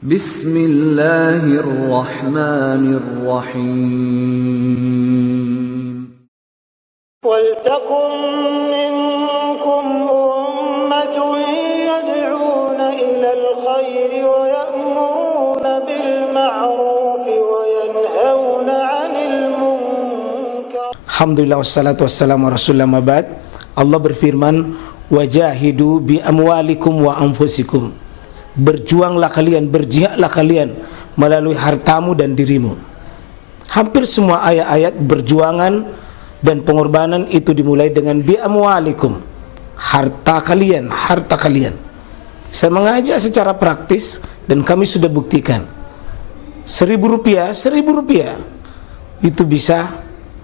Bismillahirrahmanirrahim. وَلْتَكُنْ مِنْكُمْ أُمَّةٌ يَدْعُونَ إِلَى الْخَيْرِ وَيَأْمُرُونَ بِالْمَعْرُوفِ وَيَنْهَوْنَ عَنِ الْمُنْكَرِ. Alhamdulillah wassalatu wassalamu ala rasulillah mabad. Allah berfirman, wajahidu bi amwalikum wa anfusikum. Berjuanglah kalian, berjihadlah kalian melalui hartamu dan dirimu. Hampir semua ayat-ayat berjuangan dan pengorbanan itu dimulai dengan bi amwalikum, harta kalian, harta kalian. Saya mengajak secara praktis dan kami sudah buktikan. Rp1.000 itu bisa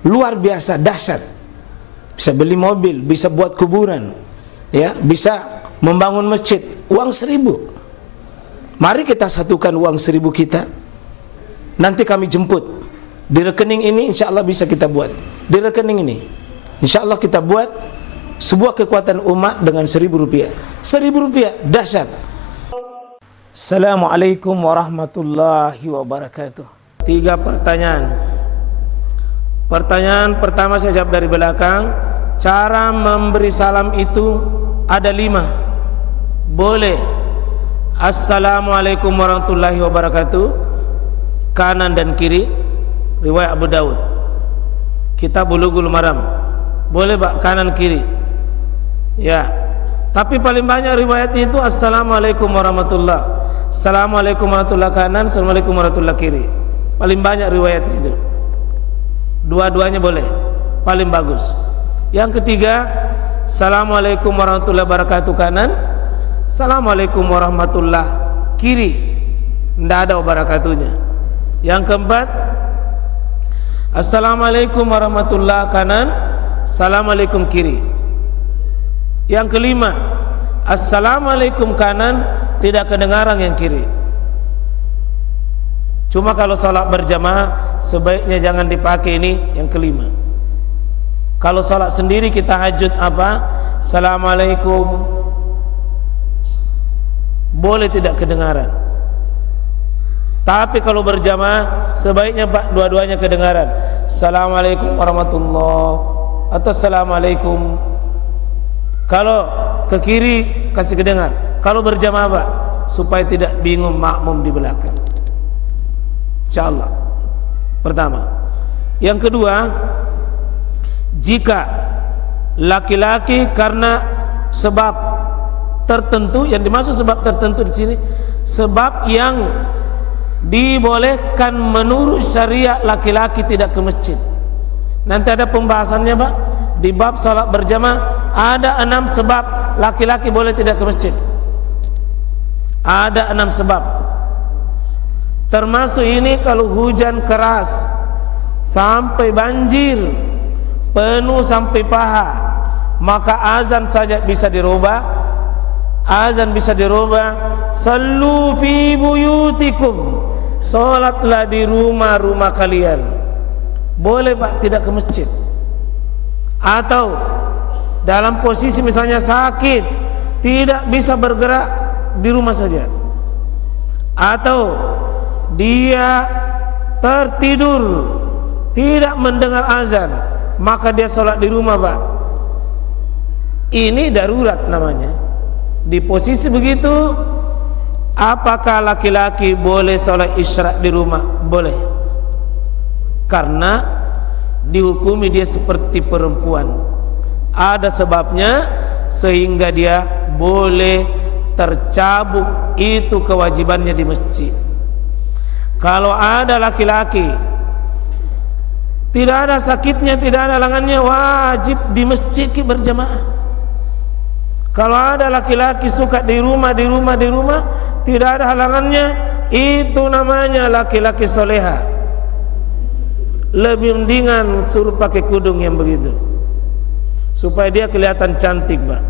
luar biasa dahsyat. Bisa beli mobil, bisa buat kuburan, ya, bisa membangun masjid. Uang 1.000. Mari kita satukan uang 1.000 kita. Nanti kami jemput di rekening ini, insya Allah bisa kita buat. Di rekening ini insya Allah kita buat sebuah kekuatan umat dengan Rp1.000. Rp1.000 dahsyat. Assalamualaikum warahmatullahi wabarakatuh. 3 pertanyaan. Pertanyaan pertama saya jawab dari belakang. Cara memberi salam itu ada 5. Boleh Assalamualaikum warahmatullahi wabarakatuh, kanan dan kiri, riwayat Abu Daud. Kitab Bulughul Maram. Boleh Pak, kanan kiri. Ya. Tapi paling banyak riwayat itu Assalamualaikum warahmatullahi. Assalamualaikum warahmatullahi kanan, Assalamualaikum warahmatullahi kiri. Paling banyak riwayat itu. Dua-duanya boleh. Paling bagus. Yang ketiga, Assalamualaikum warahmatullahi wabarakatuh kanan, Assalamualaikum warahmatullahi kiri. Tidak ada wabarakatuhnya. Yang keempat, Assalamualaikum warahmatullahi kanan, Assalamualaikum kiri. Yang kelima, Assalamualaikum kanan, tidak kedengaran yang kiri. Cuma kalau salat berjamaah sebaiknya jangan dipakai ini yang kelima. Kalau salat sendiri kita hajud apa? Assalamualaikum, boleh tidak kedengaran. Tapi kalau berjamaah sebaiknya Pak dua-duanya kedengaran. Assalamualaikum warahmatullahi atau Assalamualaikum. Kalau ke kiri kasih kedengar. Kalau berjamaah Pak, supaya tidak bingung makmum di belakang. InsyaAllah. Pertama. Yang kedua, jika laki-laki karena sebab tertentu, yang dimaksud sebab tertentu di sini, sebab yang dibolehkan menurut syariat laki-laki tidak ke masjid. Nanti ada pembahasannya Pak. Di bab salat berjamaah ada 6 sebab laki-laki boleh tidak ke masjid. Ada 6 sebab. Termasuk ini kalau hujan keras sampai banjir, penuh sampai paha, maka azan saja bisa dirubah. Azan bisa dirubah. Sallu fi buyutikum, salatlah di rumah-rumah kalian. Boleh Pak tidak ke masjid. Atau dalam posisi misalnya sakit, tidak bisa bergerak, di rumah saja. Atau dia tertidur, tidak mendengar azan, maka dia salat di rumah Pak. Ini darurat namanya. Di posisi begitu, apakah laki-laki boleh salat isyraq di rumah? Boleh. Karena dihukumi dia seperti perempuan. Ada sebabnya sehingga dia boleh tercabut itu kewajibannya di masjid. Kalau ada laki-laki tidak ada sakitnya, tidak ada halangannya, wajib di masjid berjamaah. Kalau ada laki-laki suka di rumah, tidak ada halangannya, itu namanya laki-laki soleha. Lebih mendingan suruh pakai kudung yang begitu, supaya dia kelihatan cantik Pak.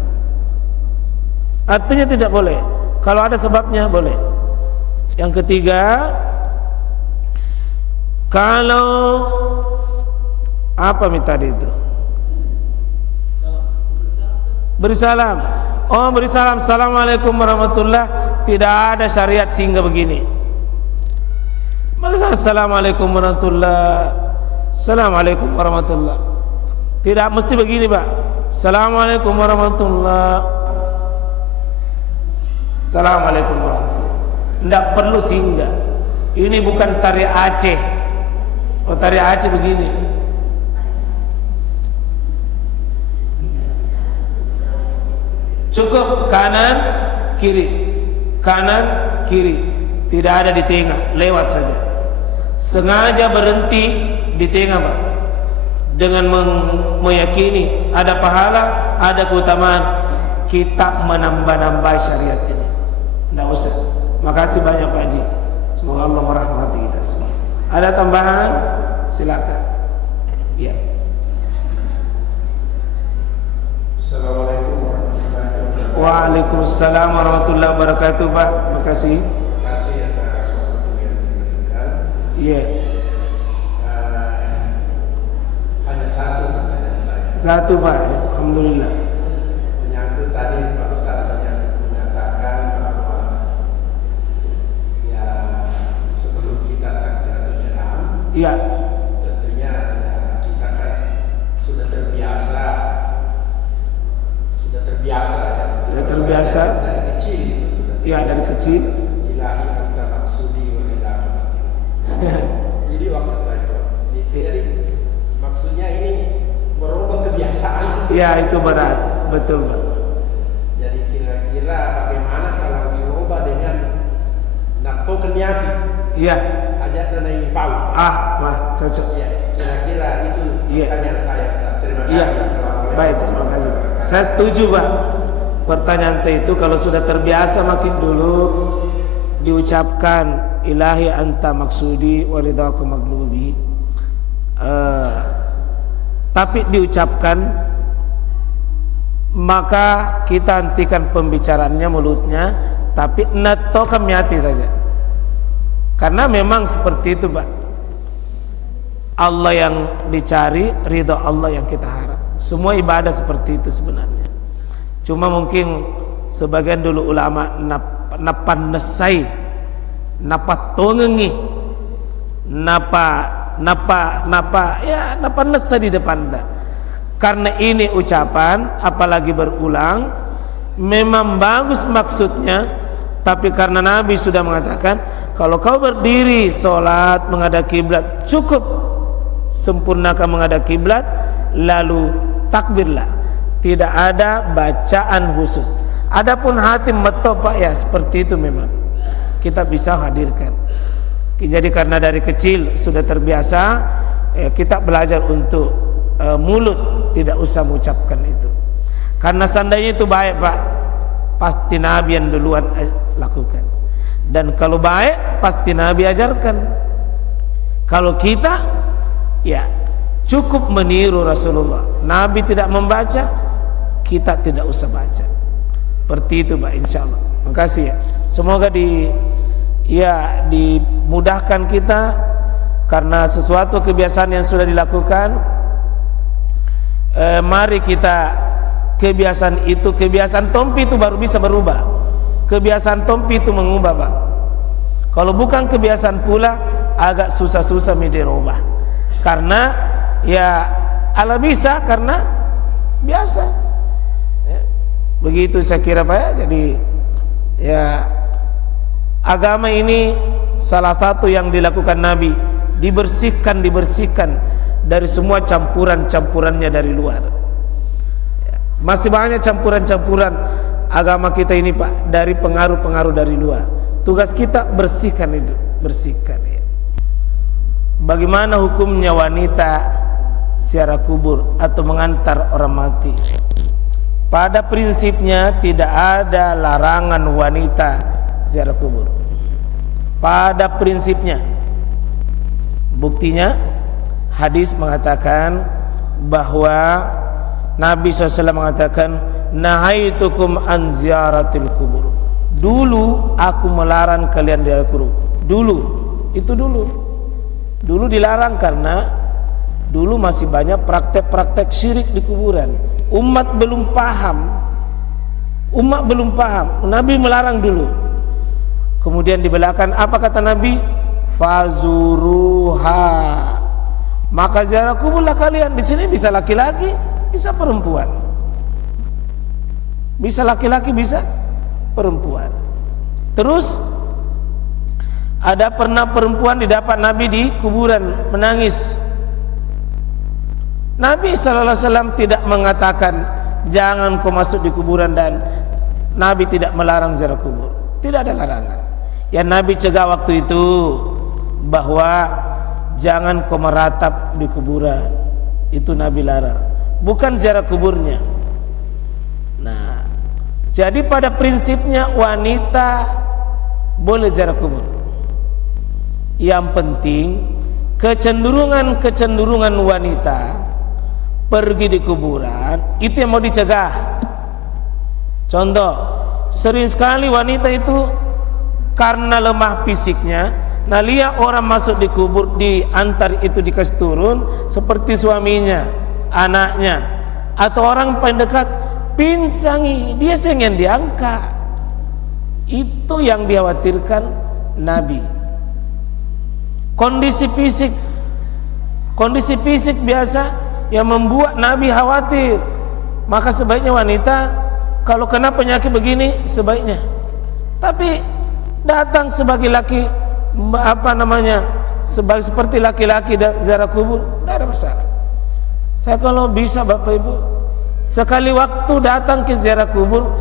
Artinya tidak boleh. Kalau ada sebabnya boleh. Yang ketiga, kalau apa tadi itu? Beri salam. Oh, beri salam. Assalamualaikum warahmatullahi. Tidak ada syariat sehingga begini. Maka assalamualaikum warahmatullah, assalamualaikum warahmatullah. Tidak mesti begini Pak, assalamualaikum warahmatullah, assalamualaikum warahmatullah. Tidak perlu singgah. Ini bukan tari Aceh. Oh, tari Aceh begini. Cukup kanan kiri, kanan kiri, tidak ada di tengah, lewat saja. Sengaja berhenti di tengah Pak, dengan meyakini ada pahala, ada keutamaan. Kita menambah-nambah syariat ini. Tidak usah. Makasih banyak Pak Haji. Semoga Allah merahmati kita semua. Ada tambahan? Silakan. Ya. Assalamualaikum warahmatullahi wabarakatuh. Waalaikumsalam warahmatullahi wabarakatuh Pak. Makasih. Terima kasih atas waktu yang diberikan. Iya. Hanya satu pertanyaan saya. Satu Pak. Alhamdulillah. Menyangkut tadi Pak Ustaz yang mengatakan bahwa ya sebelum kita takbiratul ihram, Iya. tentunya ya, kita kan sudah terbiasa ya. Sudah terbiasa. Dari kecil itu sudah. Iya, dari kecil. Ilahi anta maksudi wa ridha Jadi waktu tadi. Jadi maksudnya ini merubah kebiasaan. Iya, itu berat. Betul Pak. Jadi kira-kira bagaimana kalau dirubah dengan naftokan niati? Iya. Ajak dan pau. Wah, cocok. Ya, kira-kira itu Iya. pertanyaan saya Ustaz. Terima kasih. Iya. Assalamualaikum. Baik, terima kasih. Saya setuju Pak. Pertanyaan itu kalau sudah terbiasa makin dulu diucapkan ilahi anta maksudi wa ridhaku maglubi, tapi diucapkan, maka kita hentikan pembicaraannya mulutnya, tapi natokan niati saja. Karena memang seperti itu Pak. Allah yang dicari, ridha Allah yang kita harap. Semua ibadah seperti itu sebenarnya. Cuma mungkin sebagian dulu ulama napan nesai, napa tongengi, napa nesai di depan dah. Karena ini ucapan, apalagi berulang, memang bagus maksudnya, tapi karena Nabi sudah mengatakan, kalau kau berdiri sholat menghadap kiblat, cukup sempurnakan menghadap kiblat, lalu takbirlah. Tidak ada bacaan khusus. Adapun hati metopak ya seperti itu memang kita bisa hadirkan. Jadi karena dari kecil sudah terbiasa, kita belajar untuk mulut tidak usah mengucapkan itu. Karena seandainya itu baik Pak, pasti Nabi yang duluan lakukan. Dan kalau baik pasti Nabi ajarkan. Kalau kita ya cukup meniru Rasulullah. Nabi tidak membaca, kita tidak usah baca. Seperti itu Pak, insyaallah. Makasih ya. Semoga dimudahkan kita, karena sesuatu kebiasaan yang sudah dilakukan. Mari kita kebiasaan tompi itu baru bisa berubah. Kebiasaan tompi itu mengubah Pak. Kalau bukan kebiasaan pula agak susah-susah dirubah. Karena ya ala bisa, karena biasa. Begitu saya kira Pak ya. Jadi ya agama ini salah satu yang dilakukan Nabi, dibersihkan dari semua campurannya dari luar. Masih banyak campuran agama kita ini Pak, dari pengaruh dari luar. Tugas kita bersihkan itu, ya. Bagaimana hukumnya wanita ziarah kubur atau mengantar orang mati? Pada prinsipnya tidak ada larangan wanita ziarah kubur. Pada prinsipnya. Buktinya hadis mengatakan bahwa Nabi SAW mengatakan, nahaitukum an ziaratil kubur. Dulu aku melarang kalian ziarah kubur. Dulu dilarang karena dulu masih banyak praktek-praktek syirik di kuburan. Umat belum paham. Nabi melarang dulu. Kemudian di belakang apa kata Nabi? fazuruha. Maka ziarah kuburlah kalian. Di sini bisa laki-laki, bisa perempuan. Bisa laki-laki, bisa perempuan. Terus ada pernah perempuan didapat Nabi di kuburan menangis. Nabi SAW tidak mengatakan jangan kau masuk di kuburan, dan Nabi tidak melarang ziarah kubur. Tidak ada larangan. Yang Nabi cegah waktu itu bahwa jangan kau meratap di kuburan. Itu Nabi larang, bukan ziarah kuburnya. Nah, jadi pada prinsipnya wanita boleh ziarah kubur. Yang penting kecenderungan wanita pergi di kuburan itu yang mau dicegah. Contoh, sering sekali wanita itu karena lemah fisiknya, nah lihat orang masuk di kubur, diantar itu dikasih turun seperti suaminya, anaknya, atau orang paling dekat pinsangi, dia ingin diangkat. Itu yang dikhawatirkan Nabi. Kondisi fisik biasa yang membuat Nabi khawatir. Maka sebaiknya wanita kalau kena penyakit begini sebaiknya. Tapi datang sebagai laki, seperti laki-laki ziarah kubur, tidak ada masalah. Saya kalau bisa Bapak Ibu, sekali waktu datang ke ziarah kubur,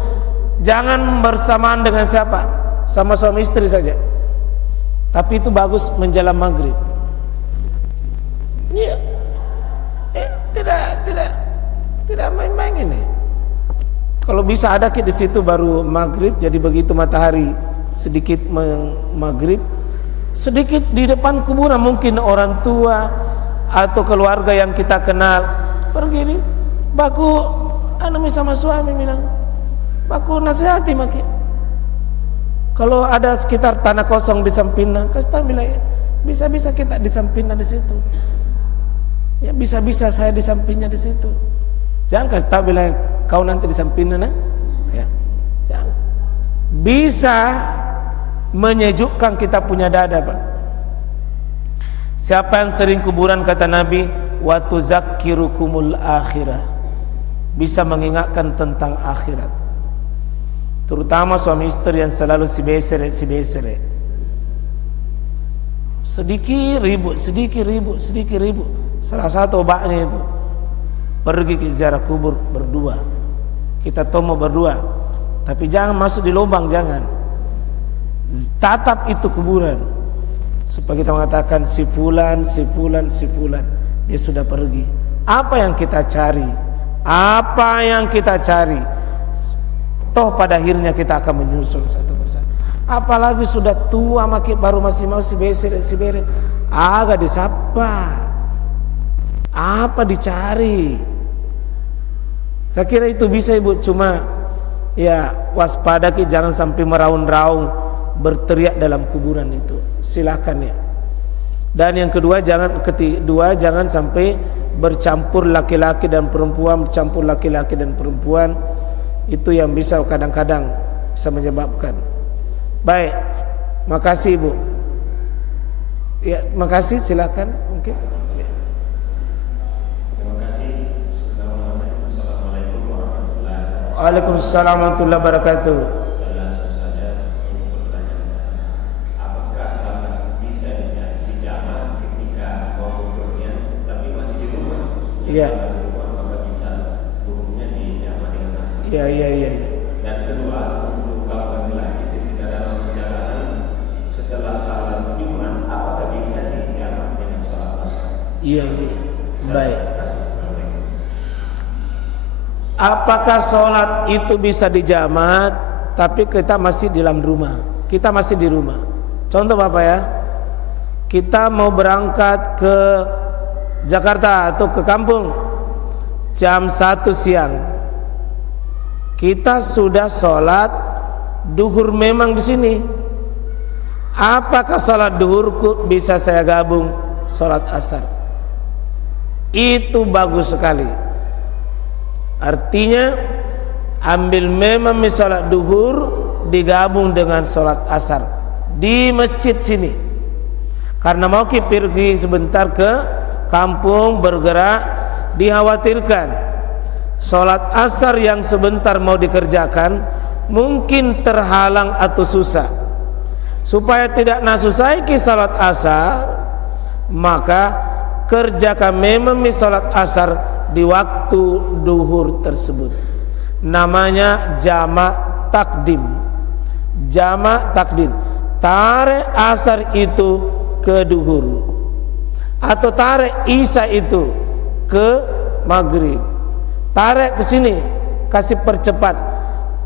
jangan bersamaan dengan siapa? Sama suami istri saja. Tapi itu bagus menjelang maghrib. Iya. Tidak main-main ini. Kalau bisa ada di situ baru maghrib, jadi begitu matahari sedikit maghrib, sedikit di depan kuburan, mungkin orang tua atau keluarga yang kita kenal pergi nih, baku sama suami bilang, baku nasihati makin. Kalau ada sekitar tanah kosong di sampingnya, kasih tahu bilang, bisa-bisa kita di sampingnya di situ. Ya bisa-bisa saya di sampingnya di situ. Jangan kasih tahu bilang kau nanti di sampingnya, nah. Ya. Jangan. Bisa menyejukkan kita punya dada, Pak. Siapa yang sering kuburan, kata Nabi, wa tuzakkirukumul akhirah, bisa mengingatkan tentang akhirat. Terutama suami istri yang selalu sibesere. Sedikit ribut. Salah satu obatnya itu pergi ke ziarah kubur berdua. Kita tomo berdua, tapi jangan masuk di lubang, jangan. Tatap itu kuburan, supaya kita mengatakan si fulan, dia sudah pergi. Apa yang kita cari? Toh pada akhirnya kita akan menyusul satu persatu. Apalagi sudah tua, baru masih mau si beret, agak disapa. Apa dicari? Saya kira itu bisa Ibu, cuma ya waspada jangan sampai meraung-raung berteriak dalam kuburan itu. Silakan ya. Dan yang kedua jangan sampai bercampur laki-laki dan perempuan. Itu yang bisa kadang-kadang bisa menyebabkan. Baik, makasih Ibu. Ya, makasih, silakan mungkin. Ya. Terima kasih. Assalamualaikum warahmatullahi wabarakatuh. Waalaikumsalam warahmatullahi wabarakatuh. Saya langsung saja untuk pertanyaan saya. Apakah salat bisa dijamaah ketika mau bepergian tapi masih di rumah? Iya. Di rumah maka bisa hukumnya dijamaah dengan asar. Iya. Dan kedua, untuk kawan lagi ketika dalam perjalanan setelah salat Jumat, apakah bisa dijamaah dengan salat asar? Iya. Baik. Apakah sholat itu bisa dijamak tapi kita masih di dalam rumah? Kita masih di rumah. Contoh Bapak ya, kita mau berangkat ke Jakarta atau ke kampung jam 1 siang. Kita sudah sholat duhur memang di sini. Apakah sholat duhurku bisa saya gabung sholat asar? Itu bagus sekali. Artinya ambil memang sholat duhur digabung dengan sholat asar di masjid sini. Karena mau pergi sebentar ke kampung bergerak, dikhawatirkan sholat asar yang sebentar mau dikerjakan mungkin terhalang atau susah. Supaya tidak nasusai ki sholat asar, maka kerjakan memang sholat asar di waktu duhur tersebut. Namanya jamak takdim. Jamak takdim. Tarik asar itu ke duhur, atau tarik isya itu ke maghrib. Tarik ke sini, kasih percepat.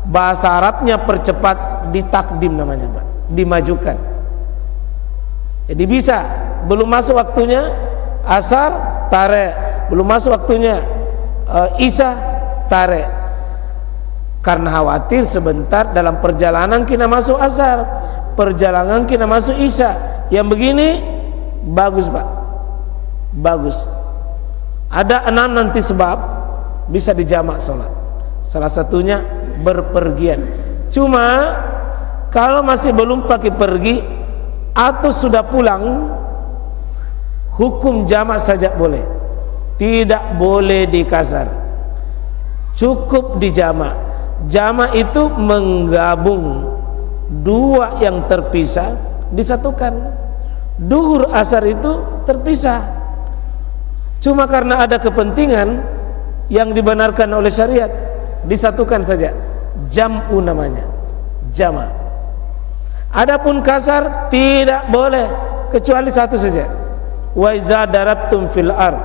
Bahasa Arabnya percepat, ditakdim namanya, Pak. Dimajukan. Jadi bisa, belum masuk waktunya asar, tarik. Belum masuk waktunya isya, tarik. Karena khawatir sebentar dalam perjalanan kita masuk asar, perjalanan kita masuk isya. Yang begini bagus, Pak. Bagus. Ada 6 nanti sebab bisa dijamak sholat. Salah satunya berpergian. Cuma kalau masih belum pakai pergi atau sudah pulang, hukum jamak saja boleh. Tidak boleh dikasar. Cukup dijamak. Jamak itu menggabung dua yang terpisah disatukan. Duhur asar itu terpisah. Cuma karena ada kepentingan yang dibenarkan oleh syariat, disatukan saja. Jam'u namanya, jamak. Adapun kasar tidak boleh kecuali satu saja. Wa iza darabtum fil ard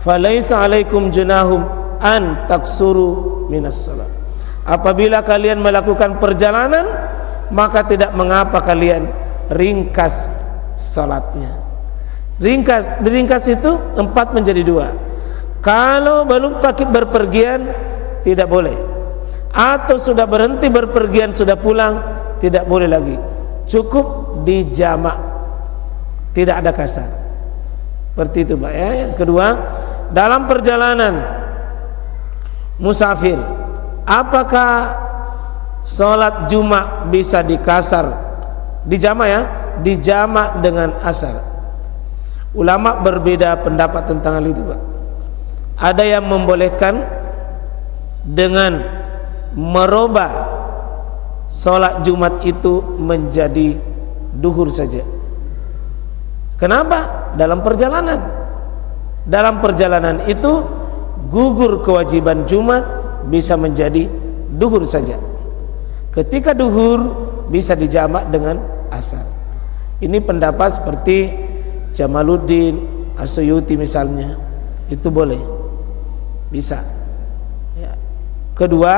falaisa alaikum junahum an taksuru minas salat. Apabila kalian melakukan perjalanan, maka tidak mengapa kalian ringkas salatnya. Diringkas itu 4 menjadi 2. Kalau belum pakai berpergian tidak boleh, atau sudah berhenti berpergian sudah pulang tidak boleh lagi. Cukup dijamak, tidak ada kasar. Seperti itu, Pak ya. Yang kedua, dalam perjalanan musafir, apakah sholat Jumat bisa dikasar, dijamak ya, dijamak dengan asar? Ulama berbeda pendapat tentang hal itu, Pak. Ada yang membolehkan dengan merubah sholat Jumat itu menjadi duhur saja. Kenapa? Dalam perjalanan. Dalam perjalanan itu gugur kewajiban Jumat, bisa menjadi duhur saja. Ketika duhur bisa dijamak dengan asar. Ini pendapat seperti Jamaluddin As-Suyuti misalnya, itu boleh, bisa ya. Kedua,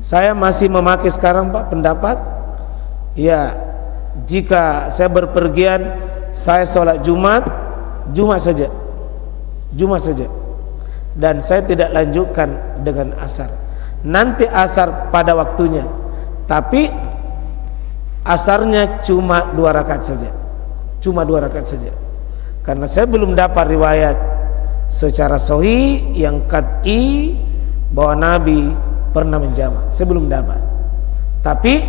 saya masih memakai sekarang, Pak, pendapat ya, jika saya berpergian, saya sholat Jumat saja, Jumat saja, dan saya tidak lanjutkan dengan asar. Nanti asar pada waktunya, tapi asarnya cuma 2 rakaat saja. Cuma 2 rakaat saja. Karena saya belum dapat riwayat secara sahih yang qat'i bahwa Nabi pernah menjamak. Saya belum dapat. Tapi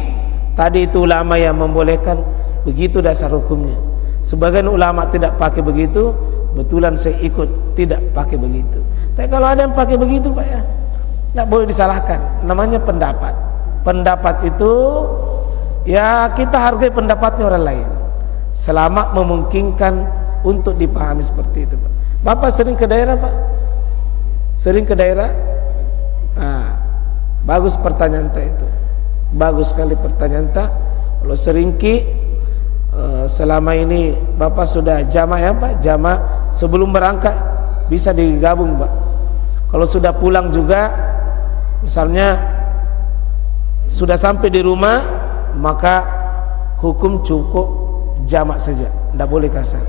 tadi itu ulama yang membolehkan, begitu dasar hukumnya. Sebagian ulama tidak pakai begitu, betulan saya ikut tidak pakai begitu. Tapi kalau ada yang pakai begitu, Pak ya, tidak boleh disalahkan. Namanya pendapat. Pendapat itu ya kita hargai pendapatnya orang lain, selama memungkinkan untuk dipahami seperti itu, Pak. Bapak sering ke daerah, Pak? Sering ke daerah? Nah, bagus pertanyaan itu. Bagus sekali pertanyaan. Kalau sering selama ini Bapak sudah jamak ya, Pak? Jamak sebelum berangkat bisa digabung, Pak. Kalau sudah pulang juga, misalnya sudah sampai di rumah, maka hukum cukup jamak saja, tidak boleh kasar.